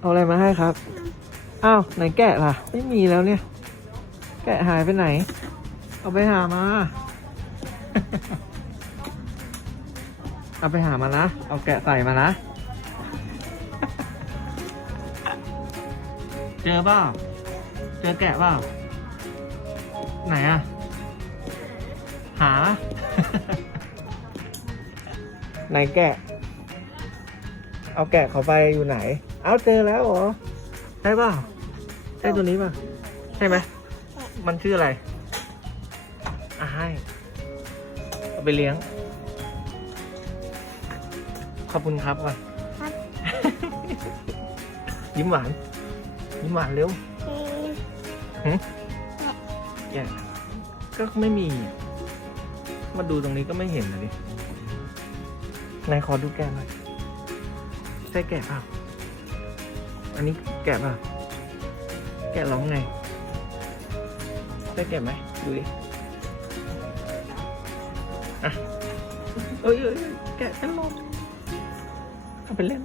เอาอะไรมาให้ครับ อ้าวไหนแกะล่ะ ไม่มีแล้วเนี่ย แกะหายไปไหน เอาไปหามา เอาไปหามานะ เอาแกะใส่มานะ เจอเปล่าเจอแกะเปล่าไหนอะหา ไหนแกะ เอาแกะเขาไปอยู่ไหน เอาเจอแล้วเหรอใช่เปล่าใช่ตัวนี้ป่ะใช่ไหมมันชื่ออะไรอะให้เอาไปเลี้ยง ขอบคุณครับก่อนครับยิ้มหวานยิ้มหวานเร็วเอ๊ะแกะก็ไม่มี มาดูตรงนี้ก็ไม่เห็นเลยดินายขอดูแกะหน่อย ใช่แกะเปล่าอันนี้แกะเปล่าแกะร้องไงใช่แกะไหมดูดิอะเอ้ยเอ้ยแกะเป็นลมเอาไปเล่น